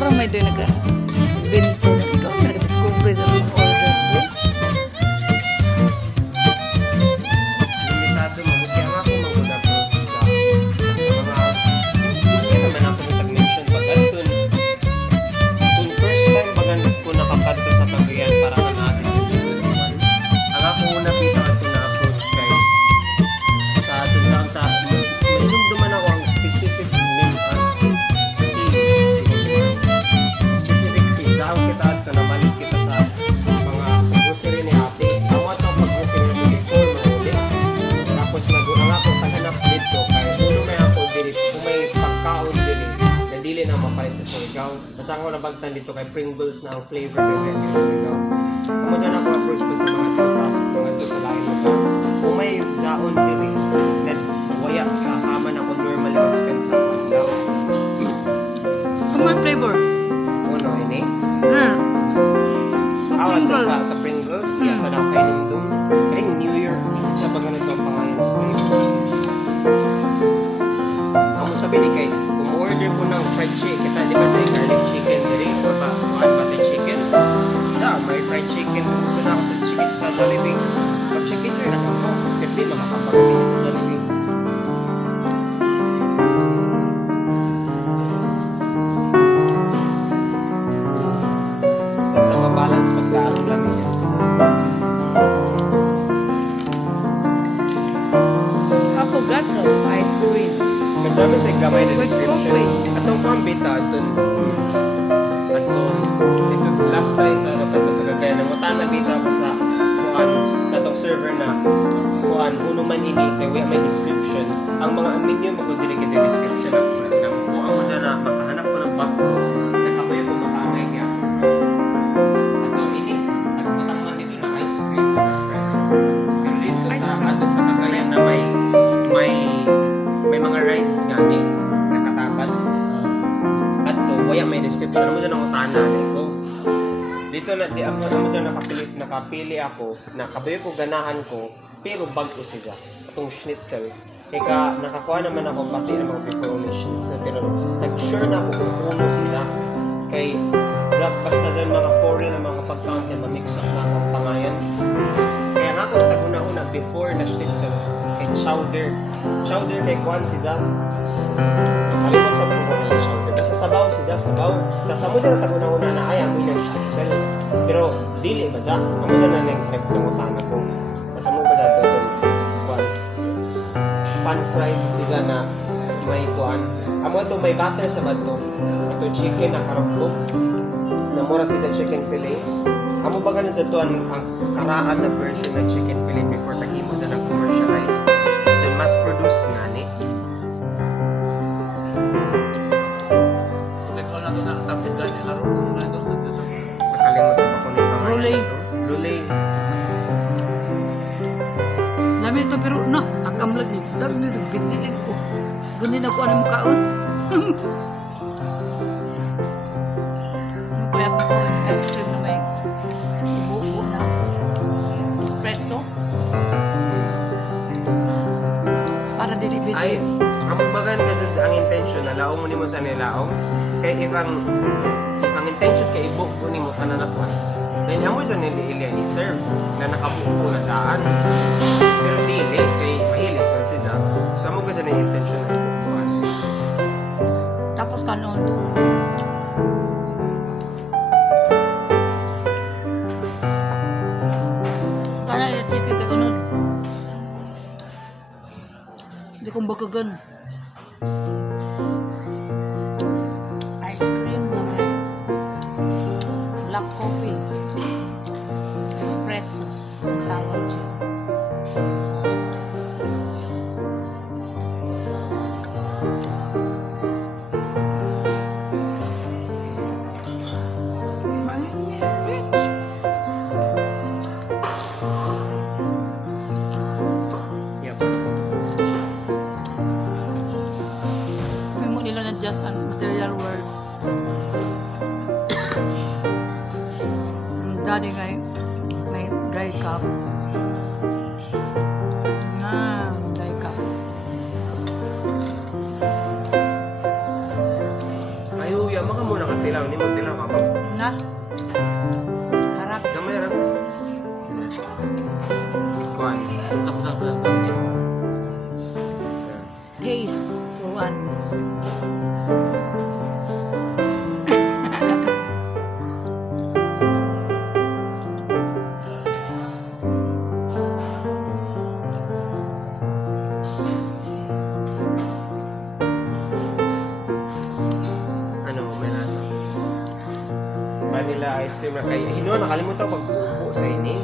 karon may din nag-bento na ikaw nag-discover sa mga orders din. Limitado mo, kaya nga ako mag-approach sa mga hindi naman ako nag-mention bagan dun first time bagan ko nakakadto sa Cagayan para ka natin sa 2021. Ang ako una pita at na-approach kay sa atin lang ta may dumduman ako ang specific name specific seed dahil kita at na balik kita sa mga sa grocery ni ate ang mga itong pag-grocery ni before mahuli tapos nag-unang ako tahanap dito kaya uno may ako dili kung may pagkaon dili na dili na mapalit sa Surigao basta ako nabagtan dito kay Pringles na ang flavor ng ganyan sa Surigao kung dyan ako approach pa sa mga tutas mga ito sa lain mo kung may jaon dili na waya sa haman ako normal yung expense sa Surigao Kung may flavor. uno ini Ang awan Pringles. sa Pringles iya sa daw kayo nito ay New Year siya ba ganito ang pangalan sa Pringles ako sabi ni kay kung order ko ng fried chicken kita di ba sa garlic chicken diri o ba butter chicken may fried chicken gusto na ako sa chicken sa Jollibee pag chicken joy na ako hindi makakapagpili sa Jollibee basta mabalance pagkaano lang yun Affogato ice cream. kadami sa gamay na With description coffee. atong pambita atong ito last time na dapat sa Cagayan ng utana bita ko sa kuan atong server na kuan uno man ini kay wala may description ang mga menu magdili kay description ng kuan mo dyan na makahanap ko ng bangko nakabuyo ko makanay kaya ato ini nagputang man dito na ice cream espresso pero dito sa ato sa Cagayan na may mga rides nga ni nakatapat at to wala may description mo dyan ang utana ko dito na di ako naman dyan nakapili ako nakabayo ko ganahan ko pero bago siya itong schnitzel kaya nakakuha naman ako pati ng mga pepperoni schnitzel pero nag-sure na ako kung puno sila kay basta dyan mga foreign na mga pagkaon kaya ma-mix up na akong pangayan kaya nga ako taguna-una before na schnitzel kay chowder kay kuhan siya kalimot sa buko na yung chowder basta sabaw siya sabaw tapos amo dyan taguna-una na ay amoy ng schnitzel pero dili ba dyan amo dyan na naglangutan ako basta mo ba dyan doon kuhan pan-fried siya na may kuhan amo ito may butter sa bato ito chicken na karokok na mura siya chicken fillet amo ba ganun sa ito ang karaan na version ng chicken fillet before tagimo sa nag-commercialize then mass produced nga ni nakalimot sa pakunin pa Lulay Lami ito pero no, akam lagi. Dami nito binilig ko. Gunin ako ano mukhaon. Kaya ko ice cream na may buo na espresso. Para dili ay amo bagan gud ang intention na laong nimo sa nilaong kay if ang intention kay ibok ko nimo tanan at once then amo sa nili i-serve na nakabuo na daan pero dili kay mahilis man sila so amo gud na intention na ibukuan tapos kanon. Kana yung chicken kanon. Hindi kong bakagan. Ice cream na may black coffee. Espresso. Ang tawag siya. Rich. yep May mo nila na just an material world. Daddy ngay may dry cup. Dry cup. ay uya maka mo nakatila Dilaw ni magdilaw ka ba? Na? Harap. Gamay ra. Kuan. Taste for once. Ano, may lasa. Vanilla ice cream na kay hino nakalimutan ko pagbuko sa ini.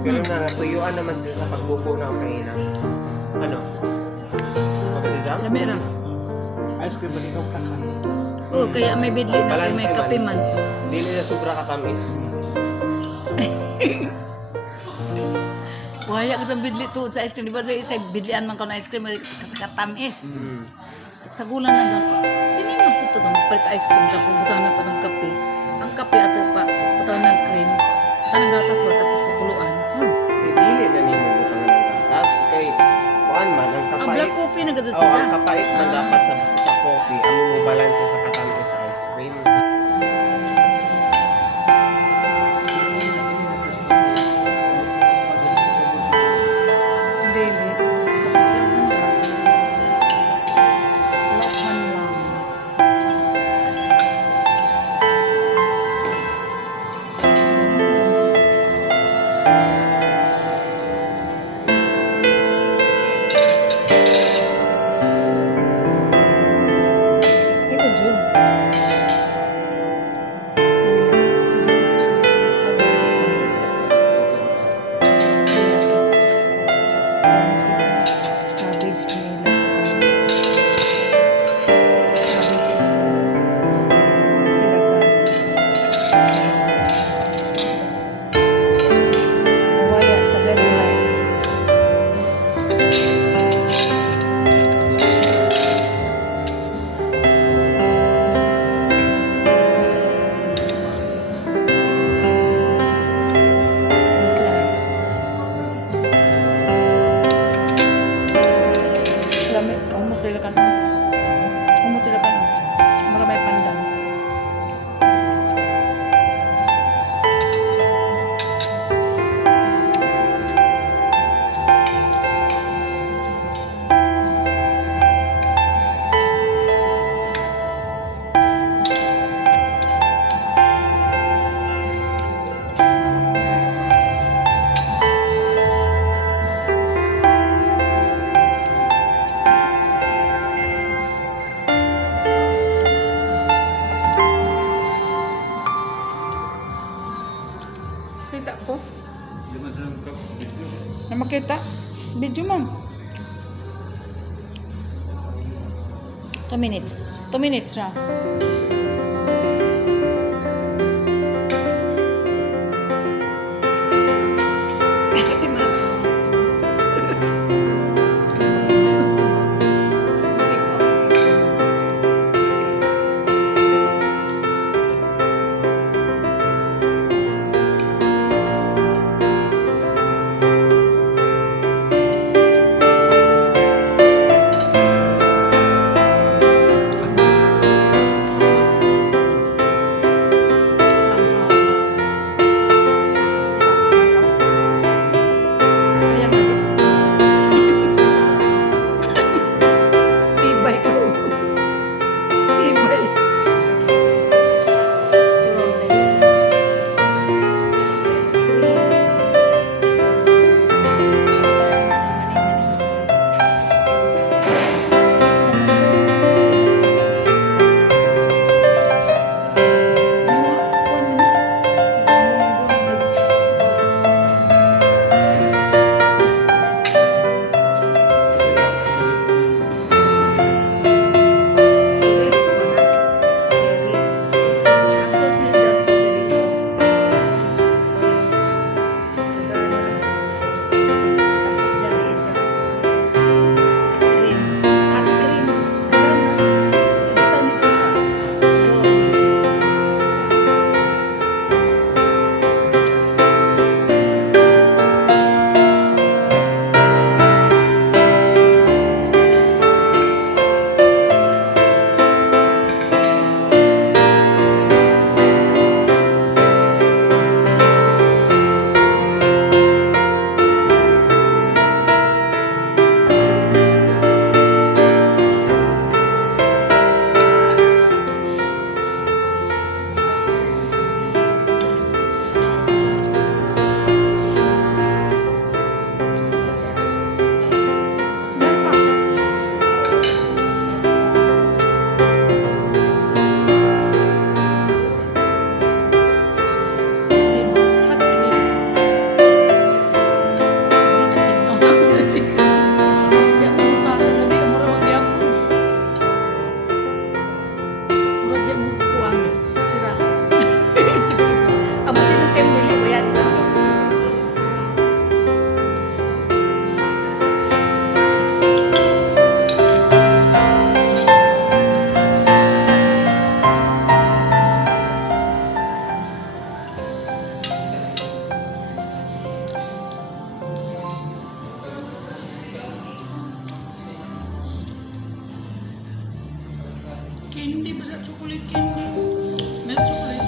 Pero natuyuan naman sila sa pagbuko na kainan. Ano? Kasi jam? Lami ra. Ice cream ba ikaw taka? Oh, kaya may bidli na kay may Balance kape man. man. Dili na sobra katamis. Waya ka sa bidli to sa ice cream. Di ba sa isa bidlian man ka na ice cream katamis. Mm. Sa gulan na dyan. Siningap to to. Palit ice cream. Tapos butahan na to ng kape. Ang kape at pa. Butahan ng cream. Tanang gatas ba? Tapos kukuluan. Dili na ni mo butang ng gatas kay kuan man ang Ang kapait. black coffee na gadyo Oh, siya. ang kapait man dapat sa coffee. Ang mo balance sa katamis sa ice cream. Dili. Lakman lang. Ito, Jun. Cabbage sa gagawin. Miss Life. Marami, umutilakan. Umutilakan. Marami pandan. Kita ko. Na makita? Video man. 2 minutes. 2 minutes na. candy ba sa chocolate candy? Milk chocolate